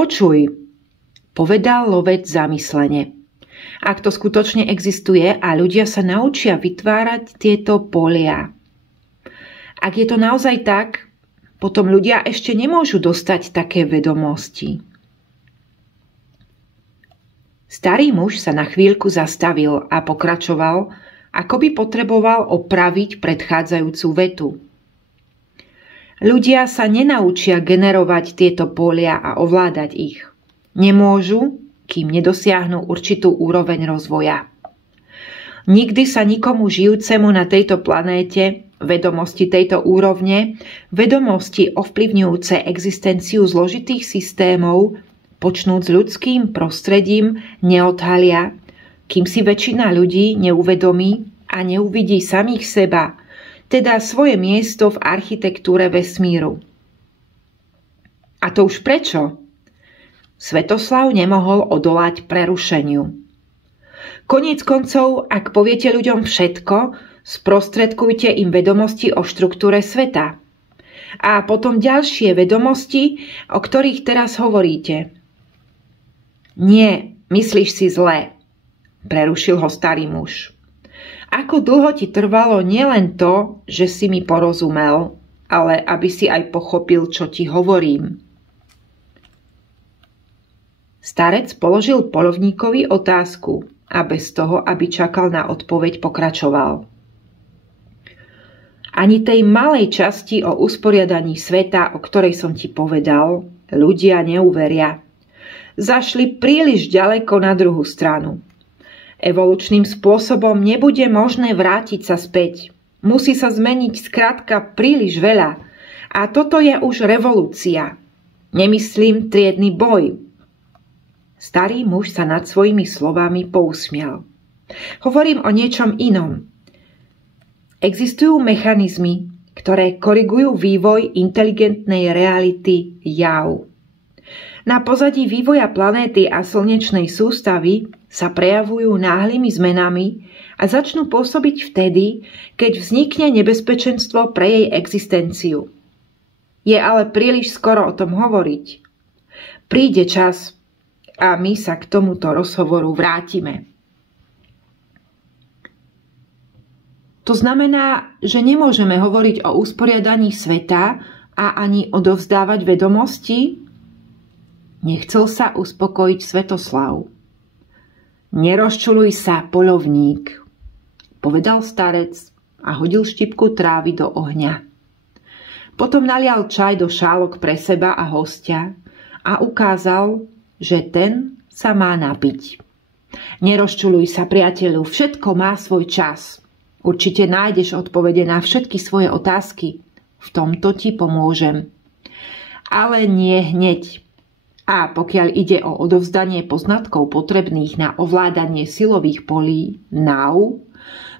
Počuj, povedal lovec zamyslene. Ak to skutočne existuje a ľudia sa naučia vytvárať tieto polia. Ak je to naozaj tak, potom ľudia ešte nemôžu dostať také vedomosti. Starý muž sa na chvíľku zastavil a pokračoval, ako by potreboval opraviť predchádzajúcu vetu. Ľudia sa nenaučia generovať tieto polia a ovládať ich. Nemôžu, kým nedosiahnu určitú úroveň rozvoja. Nikdy sa nikomu žijúcemu na tejto planéte vedomosti tejto úrovne, vedomosti ovplyvňujúce existenciu zložitých systémov, počnúc ľudským prostredím, neodhalia, kým si väčšina ľudí neuvedomí a neuvidí samých seba, teda svoje miesto v architektúre vesmíru. A to už prečo? Svetoslav nemohol odolať prerušeniu. Koniec koncov, ak poviete ľuďom všetko, sprostredkujte im vedomosti o štruktúre sveta. A potom ďalšie vedomosti, o ktorých teraz hovoríte. Nie, myslíš si zle, prerušil ho starý muž. Ako dlho ti trvalo nielen to, že si mi porozumel, ale aby si aj pochopil, čo ti hovorím. Starec položil poľovníkovi otázku a bez toho, aby čakal na odpoveď, pokračoval. Ani tej malej časti o usporiadaní sveta, o ktorej som ti povedal, ľudia neuveria. Zašli príliš ďaleko na druhú stranu. Evolučným spôsobom nebude možné vrátiť sa späť. Musí sa zmeniť skrátka príliš veľa. A toto je už revolúcia. Nemyslím triedny boj. Starý muž sa nad svojimi slovami pousmial. Hovorím o niečom inom. Existujú mechanizmy, ktoré korigujú vývoj inteligentnej reality jav. Na pozadí vývoja planéty a slnečnej sústavy sa prejavujú náhlymi zmenami a začnú pôsobiť vtedy, keď vznikne nebezpečenstvo pre jej existenciu. Je ale príliš skoro o tom hovoriť. Príde čas a my sa k tomuto rozhovoru vrátime. To znamená, že nemôžeme hovoriť o usporiadaní sveta a ani odovzdávať vedomosti? Nechcel sa uspokojiť Svetoslav. Nerozčuľuj sa, poľovník, povedal starec a hodil štipku trávy do ohňa. Potom nalial čaj do šálok pre seba a hostia a ukázal, že ten sa má napiť. Nerozčuľuj sa, priateľu, všetko má svoj čas. Určite nájdeš odpovede na všetky svoje otázky. V tomto ti pomôžem. Ale nie hneď. A pokiaľ ide o odovzdanie poznatkov potrebných na ovládanie silových polí NAU,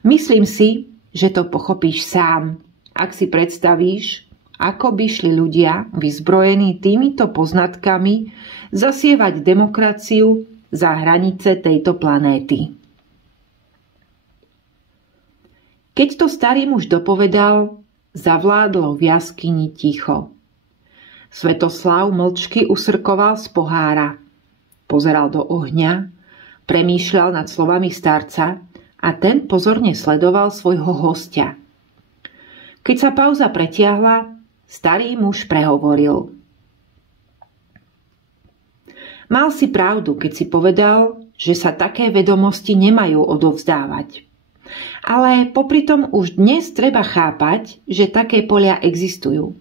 myslím si, že to pochopíš sám, ak si predstavíš, ako by šli ľudia vyzbrojení týmito poznatkami zasievať demokraciu za hranice tejto planéty. Keď to starý muž dopovedal, zavládlo v jaskyni ticho. Svetoslav mlčky usrkoval z pohára. Pozeral do ohňa, premýšľal nad slovami starca a ten pozorne sledoval svojho hostia. Keď sa pauza pretiahla, starý muž prehovoril. Mal si pravdu, keď si povedal, že sa také vedomosti nemajú odovzdávať. Ale popri tom už dnes treba chápať, že také polia existujú.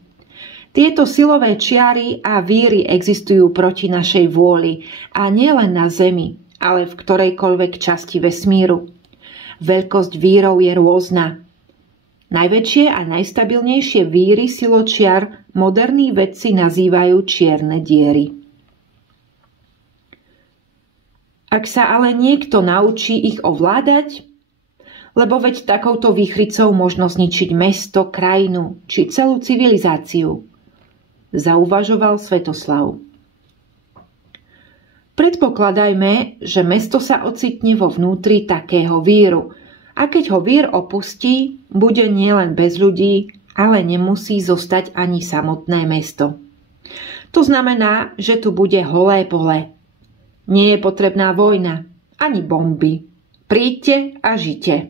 Tieto silové čiary a víry existujú proti našej vôli a nielen na Zemi, ale v ktorejkoľvek časti vesmíru. Veľkosť vírov je rôzna. Najväčšie a najstabilnejšie víry siločiar moderní vedci nazývajú čierne diery. Ak sa ale niekto naučí ich ovládať, lebo veď takouto výchrycou možno zničiť mesto, krajinu či celú civilizáciu, zauvažoval Svetoslav. Predpokladajme, že mesto sa ocitne vo vnútri takého víru a keď ho vír opustí, bude nielen bez ľudí, ale nemusí zostať ani samotné mesto. To znamená, že tu bude holé pole. Nie je potrebná vojna, ani bomby. Príďte a žite.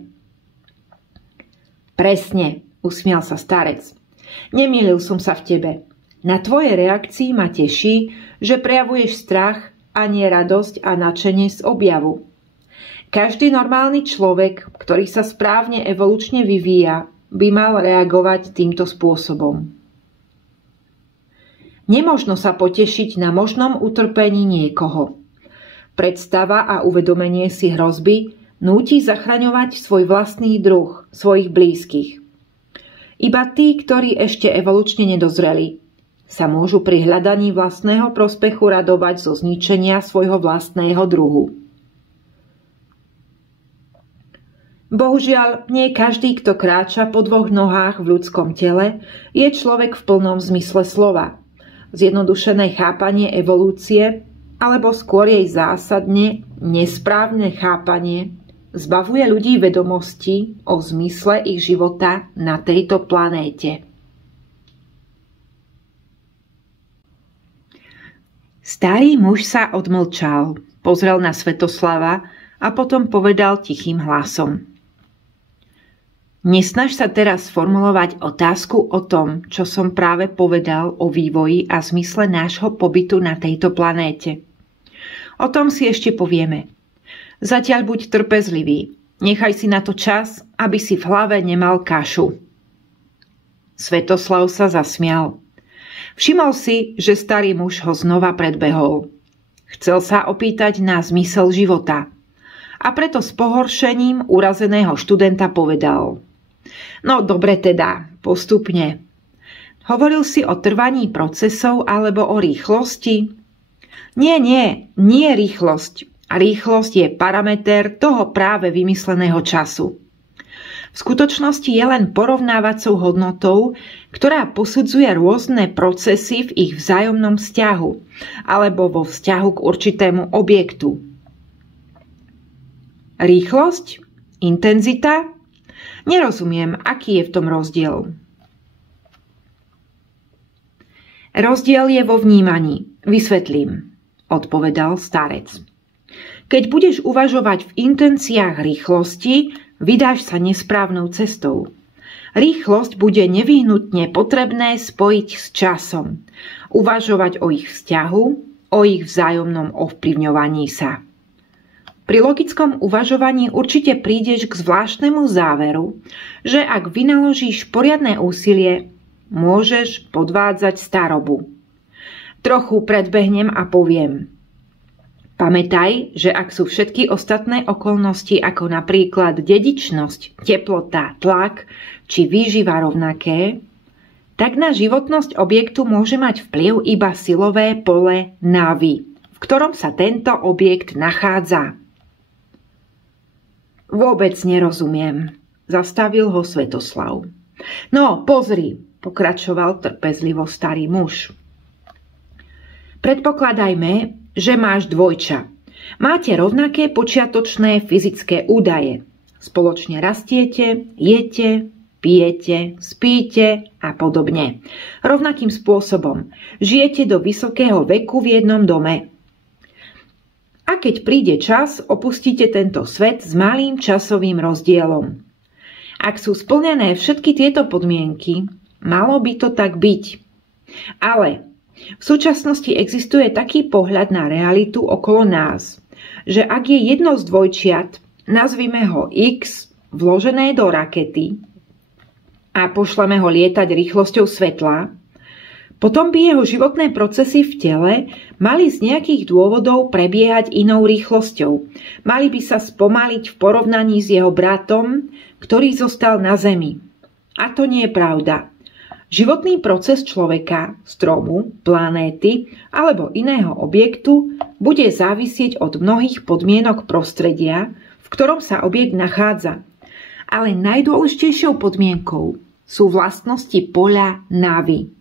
Presne, usmial sa starec. Nemýlil som sa v tebe. Na tvojej reakcii ma teší, že prejavuješ strach a nie radosť a nadšenie z objavu. Každý normálny človek, ktorý sa správne evolučne vyvíja, by mal reagovať týmto spôsobom. Nemožno sa potešiť na možnom utrpení niekoho. Predstava a uvedomenie si hrozby núti zachraňovať svoj vlastný druh, svojich blízkych. Iba tí, ktorí ešte evolučne nedozreli, sa môžu pri hľadaní vlastného prospechu radovať zo zničenia svojho vlastného druhu. Bohužiaľ, nie každý, kto kráča po dvoch nohách v ľudskom tele, je človek v plnom zmysle slova. Zjednodušené chápanie evolúcie, alebo skôr jej zásadne nesprávne chápanie, zbavuje ľudí vedomostí o zmysle ich života na tejto planéte. Starý muž sa odmlčal, pozrel na Svetoslava a potom povedal tichým hlasom. Nesnaž sa teraz formulovať otázku o tom, čo som práve povedal o vývoji a zmysle nášho pobytu na tejto planéte. O tom si ešte povieme. Zatiaľ buď trpezlivý. Nechaj si na to čas, aby si v hlave nemal kašu. Svetoslav sa zasmial. Všimol si, že starý muž ho znova predbehol. Chcel sa opýtať na zmysel života. A preto s pohoršením urazeného študenta povedal. No dobre teda, postupne. Hovoril si o trvaní procesov alebo o rýchlosti? Nie rýchlosť. Rýchlosť je parameter toho práve vymysleného času. V skutočnosti je len porovnávacou hodnotou, ktorá posudzuje rôzne procesy v ich vzájomnom vzťahu alebo vo vzťahu k určitému objektu. Rýchlosť? Intenzita? Nerozumiem, aký je v tom rozdiel. Rozdiel je vo vnímaní. Vysvetlím, odpovedal starec. Keď budeš uvažovať v intenciách rýchlosti, vydáš sa nesprávnou cestou. Rýchlosť bude nevyhnutne potrebné spojiť s časom, uvažovať o ich vzťahu, o ich vzájomnom ovplyvňovaní sa. Pri logickom uvažovaní určite prídeš k zvláštnemu záveru, že ak vynaložíš poriadne úsilie, môžeš podvádzať starobu. Trochu predbehnem a poviem. Pamätaj, že ak sú všetky ostatné okolnosti ako napríklad dedičnosť, teplota, tlak či výživa rovnaké, tak na životnosť objektu môže mať vplyv iba silové pole Navi, v ktorom sa tento objekt nachádza. Vôbec nerozumiem, zastavil ho Svetoslav. No, pozri, pokračoval trpezlivo starý muž. Predpokladajme, že máš dvojča. Máte rovnaké počiatočné fyzické údaje. Spoločne rastiete, jete, pijete, spíte a podobne. Rovnakým spôsobom. Žijete do vysokého veku v jednom dome. A keď príde čas, opustíte tento svet s malým časovým rozdielom. Ak sú splnené všetky tieto podmienky, malo by to tak byť. Ale v súčasnosti existuje taký pohľad na realitu okolo nás, že ak je jedno z dvojčiat, nazvime ho X, vložené do rakety a pošleme ho lietať rýchlosťou svetla, potom by jeho životné procesy v tele mali z nejakých dôvodov prebiehať inou rýchlosťou. Mali by sa spomaliť v porovnaní s jeho bratom, ktorý zostal na Zemi. A to nie je pravda. Životný proces človeka, stromu, planéty alebo iného objektu bude závisieť od mnohých podmienok prostredia, v ktorom sa objekt nachádza. Ale najdôležitejšou podmienkou sú vlastnosti poľa Navi.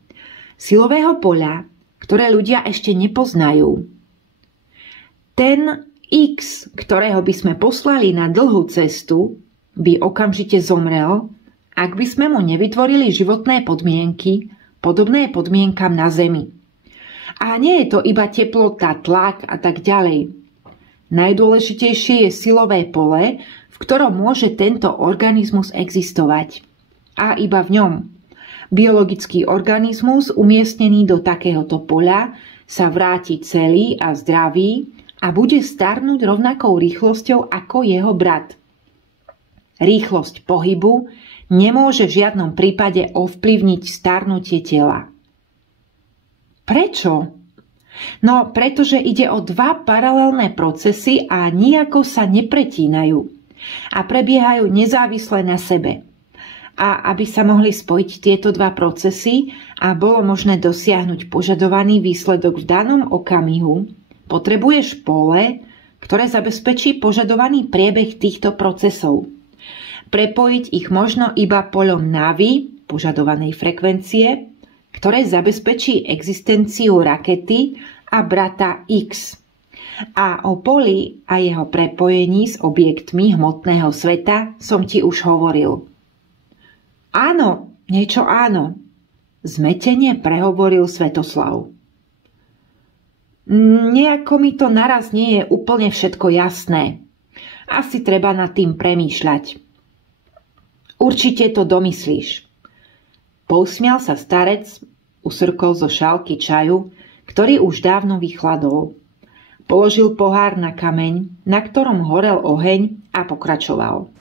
Silového poľa, ktoré ľudia ešte nepoznajú. Ten X, ktorého by sme poslali na dlhú cestu, by okamžite zomrel, ak by sme mu nevytvorili životné podmienky, podobné podmienkam na Zemi. A nie je to iba teplota, tlak a tak ďalej. Najdôležitejšie je silové pole, v ktorom môže tento organizmus existovať. A iba v ňom. Biologický organizmus umiestnený do takéhoto poľa sa vráti celý a zdravý a bude starnúť rovnakou rýchlosťou ako jeho brat. Rýchlosť pohybu nemôže v žiadnom prípade ovplyvniť starnutie tela. Prečo? No, pretože ide o dva paralelné procesy a nijako sa nepretínajú a prebiehajú nezávisle na sebe. A aby sa mohli spojiť tieto dva procesy a bolo možné dosiahnuť požadovaný výsledok v danom okamihu, potrebuješ pole, ktoré zabezpečí požadovaný priebeh týchto procesov. Prepojiť ich možno iba poľom navy, požadovanej frekvencie, ktoré zabezpečí existenciu rakety a brata X. A o poli a jeho prepojení s objektmi hmotného sveta som ti už hovoril. Áno, niečo áno, zmetene prehovoril Svetoslav. Nejako mi to naraz nie je úplne všetko jasné. Asi treba nad tým premýšľať. Určite to domyslíš. Pousmial sa starec, usrkol zo šálky čaju, ktorý už dávno vychladol. Položil pohár na kameň, na ktorom horel oheň a pokračoval.